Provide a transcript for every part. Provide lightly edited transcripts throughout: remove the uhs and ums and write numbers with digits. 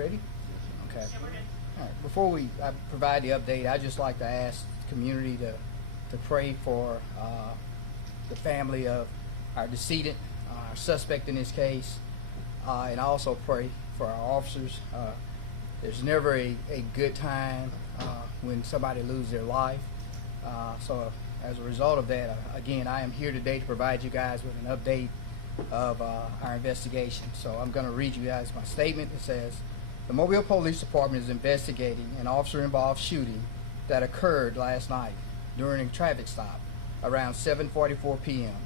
ready? Okay. Yeah, we're good. All right. Before we provide the update, I'd just like to ask the community to pray for the family of our decedent, our suspect in this case, and also pray for our officers. There's never a good time when somebody loses their life. So as a result of that, again, I am here today to provide you guys with an update of our investigation. So I'm going to read you guys my statement. It says, the Mobile Police Department is investigating an officer-involved shooting that occurred last night during a traffic stop around 7:44 p.m.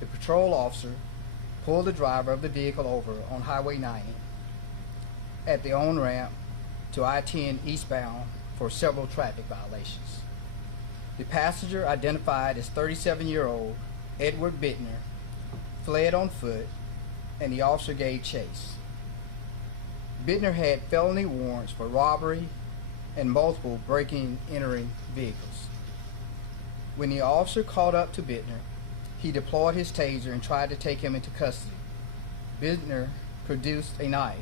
The patrol officer pulled the driver of the vehicle over on Highway 90 at the on-ramp to I-10 eastbound for several traffic violations. The passenger, identified as 37-year-old Edward Bittner, fled on foot, and the officer gave chase. Bittner had felony warrants for robbery and multiple breaking and entering vehicles. When the officer caught up to Bittner, he deployed his taser and tried to take him into custody. Bittner produced a knife.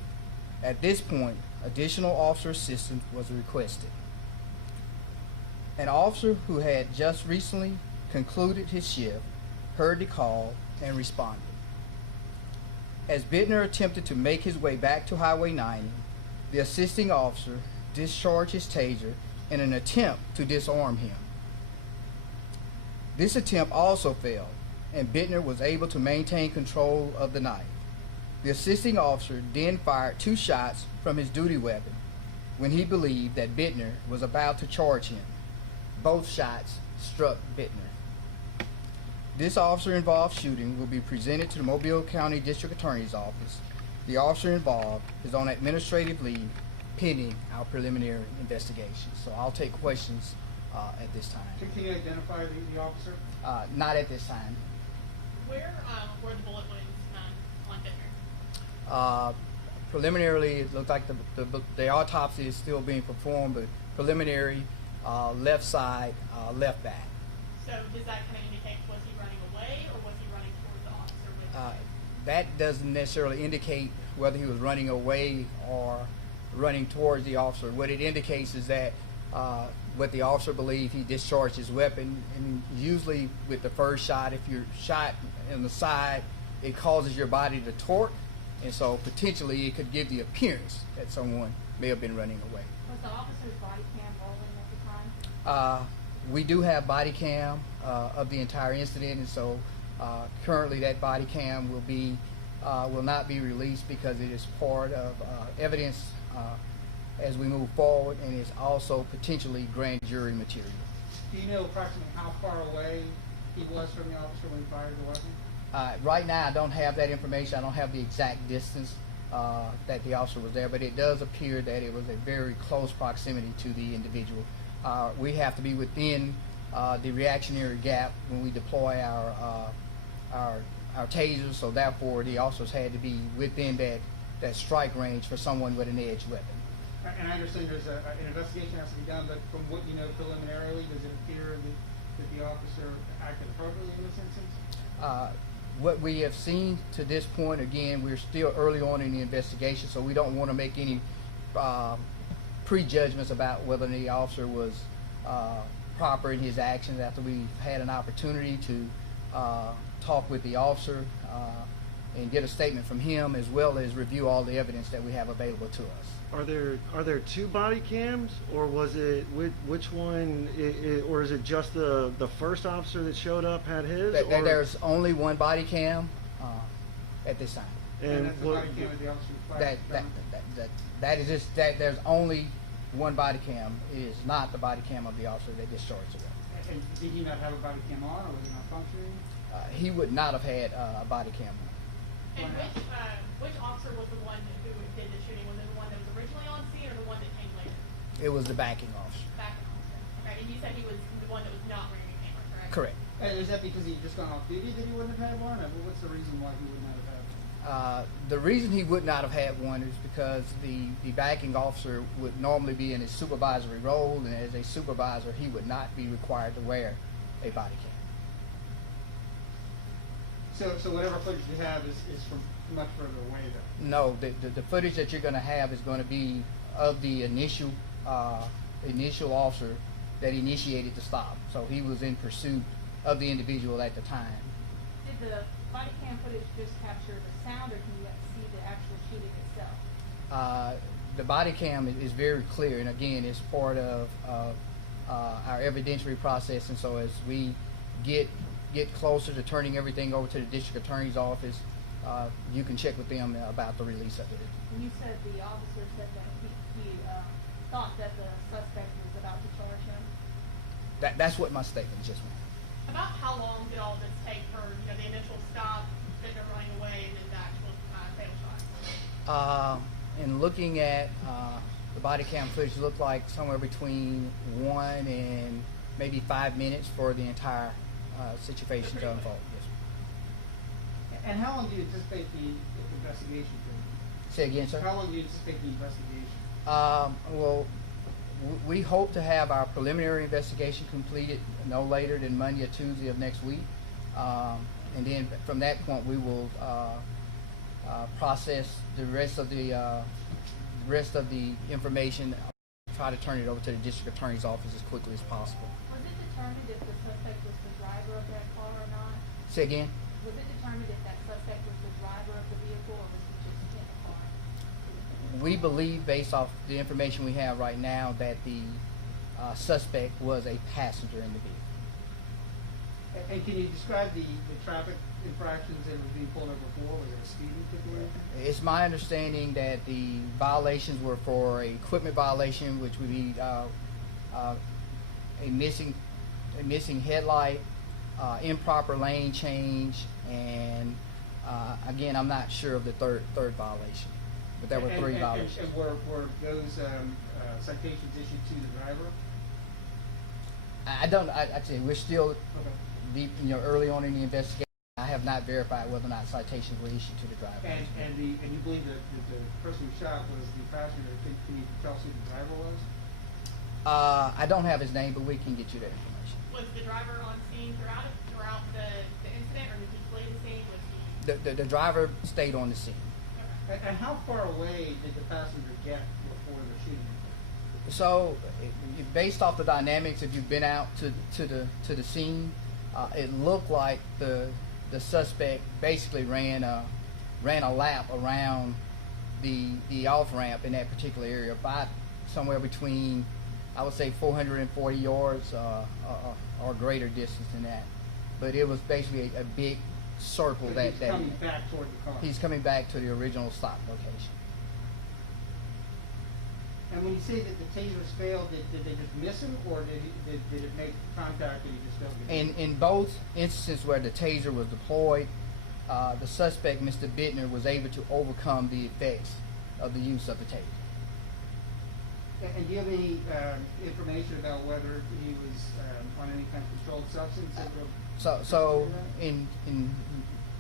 At this point, additional officer assistance was requested. An officer who had just recently concluded his shift heard the call and responded. As Bittner attempted to make his way back to Highway 90, the assisting officer discharged his taser in an attempt to disarm him. This attempt also failed, and Bittner was able to maintain control of the knife. The assisting officer then fired 2 shots from his duty weapon when he believed that Bittner was about to charge him. Both shots struck Bittner. This officer-involved shooting will be presented to the Mobile County District Attorney's Office. The officer involved is on administrative leave pending our preliminary investigation. So I'll take questions at this time. Can you identify the officer? Not at this time. Where were the bullet wounds on Bittner? Preliminarily, it looks like the autopsy is still being performed, but preliminary, left side, left back. So does that kind of indicate, was he running away or was he running towards the officer with the taser? That doesn't necessarily indicate whether he was running away or running towards the officer. What it indicates is that what the officer believed, he discharged his weapon, and usually with the first shot, if you're shot in the side, it causes your body to torque, and so potentially it could give the appearance that someone may have been running away. Was the officer's body cam rolling at the time? We do have body cam of the entire incident, and so currently that body cam will not be released because it is part of evidence as we move forward, and it's also potentially grand jury material. Do you know approximately how far away he was from the officer when he fired the weapon? Right now, I don't have that information. I don't have the exact distance that the officer was there, but it does appear that it was a very close proximity to the individual. We have to be within the reactionary gap when we deploy our tasers, so therefore the officers had to be within that strike range for someone with an edged weapon. And I understand there's an investigation has to be done, but from what you know preliminarily, does it appear that the officer acted appropriately in this instance? What we have seen to this point, again, we're still early on in the investigation, so we don't want to make any prejudgments about whether the officer was proper in his actions after we've had an opportunity to talk with the officer and get a statement from him, as well as review all the evidence that we have available to us. Are there 2 body cams, or was it which one, or is it just the first officer that showed up had his? There's only one body cam at this time. And that's the body cam of the officer who fired? That is just that there's only one body cam. It is not the body cam of the officer that discharged the weapon. And did he not have a body cam on, or was he not functioning? He would not have had a body cam on. And which officer was the one who did the shooting? Was it the one that was originally on scene or the one that came later? It was the backing officer. Backing officer. Okay, and you said he was the one that was not wearing a camera, correct? Correct. And is that because he had just gone off duty that he wouldn't have had one? Or what's the reason why he would not have had one? The reason he would not have had one is because the backing officer would normally be in his supervisory role, and as a supervisor, he would not be required to wear a body cam. So whatever footage you have is from much further away though. No, the footage that you're going to have is going to be of the initial officer that initiated the stop. So he was in pursuit of the individual at the time. Did the body cam footage just capture the sound, or can you see the actual shooting itself? The body cam is very clear, and again, it's part of our evidentiary process. And so as we get closer to turning everything over to the district attorney's office, you can check with them about the release of it. And you said the officer said that he thought that the suspect was about to charge him? That's what my statement just meant. About how long did all this take for, the initial stop, then they're running away, and then the actual fatal shot? In looking at the body cam footage, it looked like somewhere between 1 and maybe 5 minutes for the entire situation to unfold. Yes. And how long do you anticipate the investigation to? Say again, sir? How long do you anticipate the investigation? Well, we hope to have our preliminary investigation completed no later than Monday or Tuesday of next week. And then from that point, we will process the rest of the information, try to turn it over to the district attorney's office as quickly as possible. Was it determined if the suspect was the driver of that car or not? Say again? Was it determined if that suspect was the driver of the vehicle, or was he just in the car? We believe, based off the information we have right now, that the suspect was a passenger in the vehicle. And can you describe the traffic infractions that were being pulled over for? Was it a speeding situation? It's my understanding that the violations were for a equipment violation, which would be a missing headlight, improper lane change, and again, I'm not sure of the third violation, but there were three violations. And were those citations issued to the driver? I'd say we're still Okay. deep, early on in the investigation. I have not verified whether or not citations were issued to the driver. And you believe that the person who shot was the passenger? Can you tell us who the driver was? I don't have his name, but we can get you that information. Was the driver on scene throughout the incident, or did he flee the scene? Was he? The driver stayed on the scene. Okay. And how far away did the passenger get before the shooting? So, based off the dynamics, if you've been out to the scene, it looked like the suspect basically ran a lap around the off ramp in that particular area, about somewhere between, I would say, 440 yards or greater distance than that. But it was basically a big circle So that he's coming back toward the car. he's coming back to the original stop location. And when you say that the tasers failed, did they just miss him, or did it make contact and he just failed to get In both instances where the taser was deployed, the suspect, Mr. Bittner, was able to overcome the effects of the use of the taser. And do you have any information about whether he was on any kind of controlled substance? So in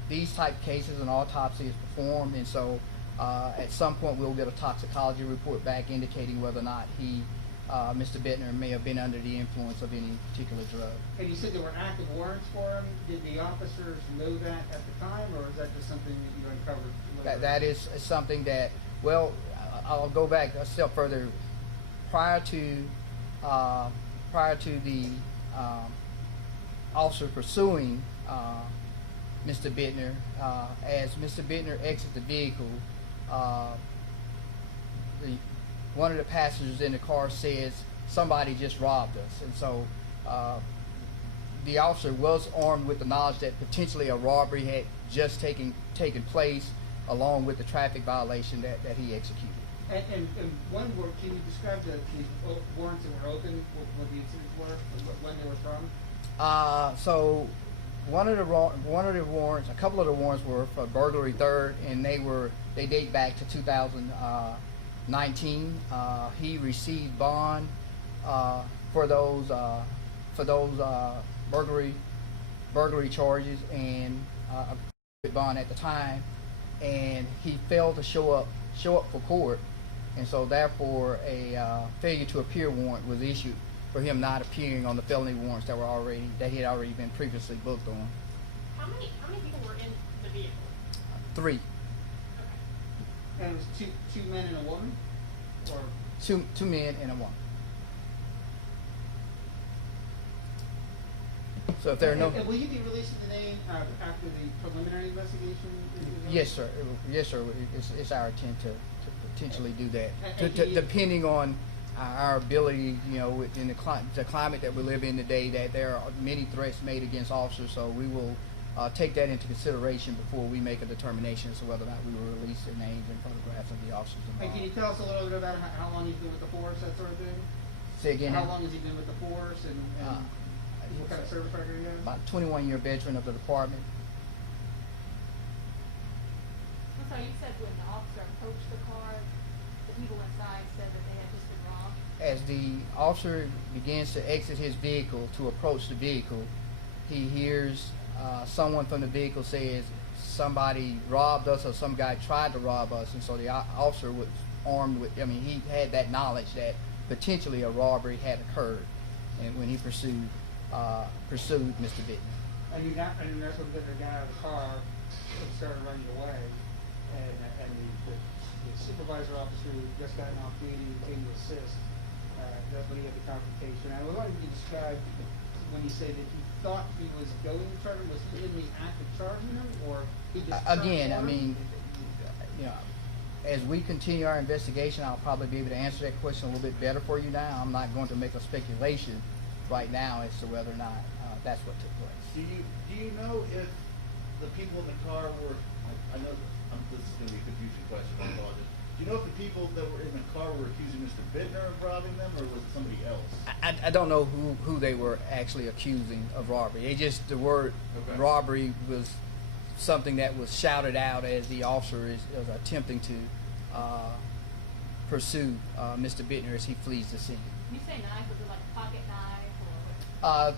these type cases, an autopsy is performed, and so at some point we'll get a toxicology report back indicating whether or not Mr. Bittner may have been under the influence of any particular drug. And you said there were active warrants for him. Did the officers know that at the time, or is that just something that you uncovered later? That is something that, well, I'll go back a step further. Prior to the officer pursuing Mr. Bittner, as Mr. Bittner exits the vehicle, one of the passengers in the car says, "Somebody just robbed us," and so the officer was armed with the knowledge that potentially a robbery had just taken place, along with the traffic violation that he executed. And one word, can you describe the warrants that were open, what the incidents were, when they were from? So one of the warrants, a couple of the warrants were for burglary third, and they date back to 2019. He received bond for those burglary charges, and a bond at the time, and he failed to show up for court, and so therefore a failure to appear warrant was issued for him not appearing on the felony warrants that he had already been previously booked on. How many people were in the vehicle? 3. And it was two men and a woman? Or? Two men and a woman. So if there are no... And will you be releasing the name after the preliminary investigation? Yes, sir. Yes, sir. It's our intent to potentially do that, And depending on our ability. You know, within the climate that we live in today, that there are many threats made against officers. So we will take that into consideration before we make a determination as to whether or not we will release their names and photographs of the officers And involved. can you tell us a little bit about how long he's been with the force, that sort of thing? Say again. How long has he been with the force, and what kind of service record he has? About 21-year veteran of the department. I'm sorry, you said when the officer approached the car, the people inside said that they had just been robbed? As the officer begins to exit his vehicle to approach the vehicle, he hears someone from the vehicle says, somebody robbed us, or some guy tried to rob us. And so the officer was armed with, he had that knowledge that potentially a robbery had occurred, and when he pursued Mr. Bittner. And that's when the guy out of the car started running away, and the supervisor officer who just gotten off duty came to assist. That's when he had the confrontation. I would like you to describe when you say that he thought he was going to charge him. Was he in the act of charging him, or he just Again, charged him? As we continue our investigation, I'll probably be able to answer that question a little bit better for you now. I'm not going to make a speculation right now as to whether or not that's what took place. Do you know if the people in the car were? I know this is going to be a confusing question. I apologize. Do you know if the people that were in the car were accusing Mr. Bittner of robbing them, or was it somebody else? I don't know who they were actually accusing of robbery. The word robbery was something that was shouted out as the officer is attempting to pursue Mr. Bittner as he flees the scene. When you say knife, was it like a pocket knife or?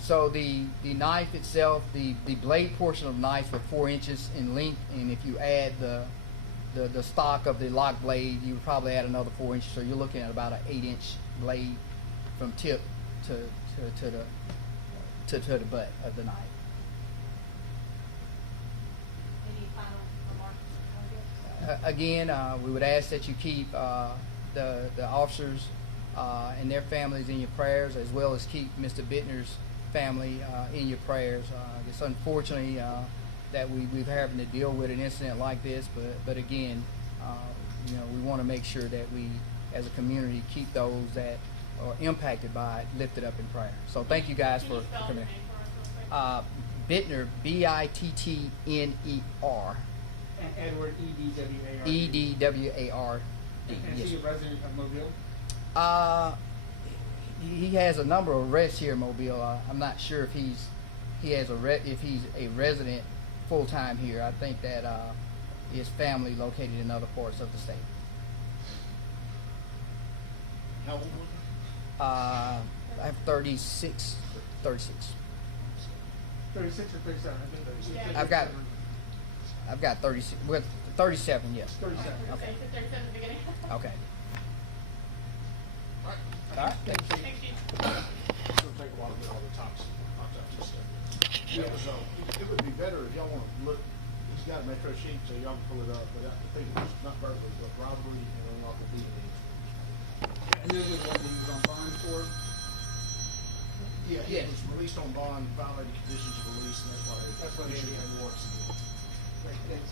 So the knife itself, the blade portion of the knife was 4 inches in length, and if you add the stock of the lock blade, you would probably add another 4 inches. So you're looking at about an 8-inch blade from tip to the butt of the knife. Any final remarks? Again, we would ask that you keep the officers and their families in your prayers, as well as keep Mr. Bittner's family in your prayers. It's unfortunately that we've having to deal with an incident like this, but again, we want to make sure that we, as a community, keep those that are impacted by it lifted up in prayer. So thank you guys Can you for spell coming. his name for us real quick? Bittner, Bittner, And Edward Edwar. Edward. And is Yes. he a resident of Mobile? He has a number of arrests here in Mobile. I'm not sure if he's a resident full time here. I think that his family located in other parts of the state. How old was he? I have 36. 36 or 37? I think 36. I've got 36. Well, 37. Yes. 37. Okay. So 37 at the beginning. Okay. All right. Thank you. Thanks, Chief. It'll take a while to get all the tops out this stuff. Yeah, so it would be better if y'all want to look, he's got a metro sheet, so y'all can pull it up, but I think it's not burglary, but robbery and unlawful beating. And this is what he was on bond for? Yeah, Yes. he was released on bond, violated conditions of release, and that's why That's why they they- issued him warrants again. Great, thanks.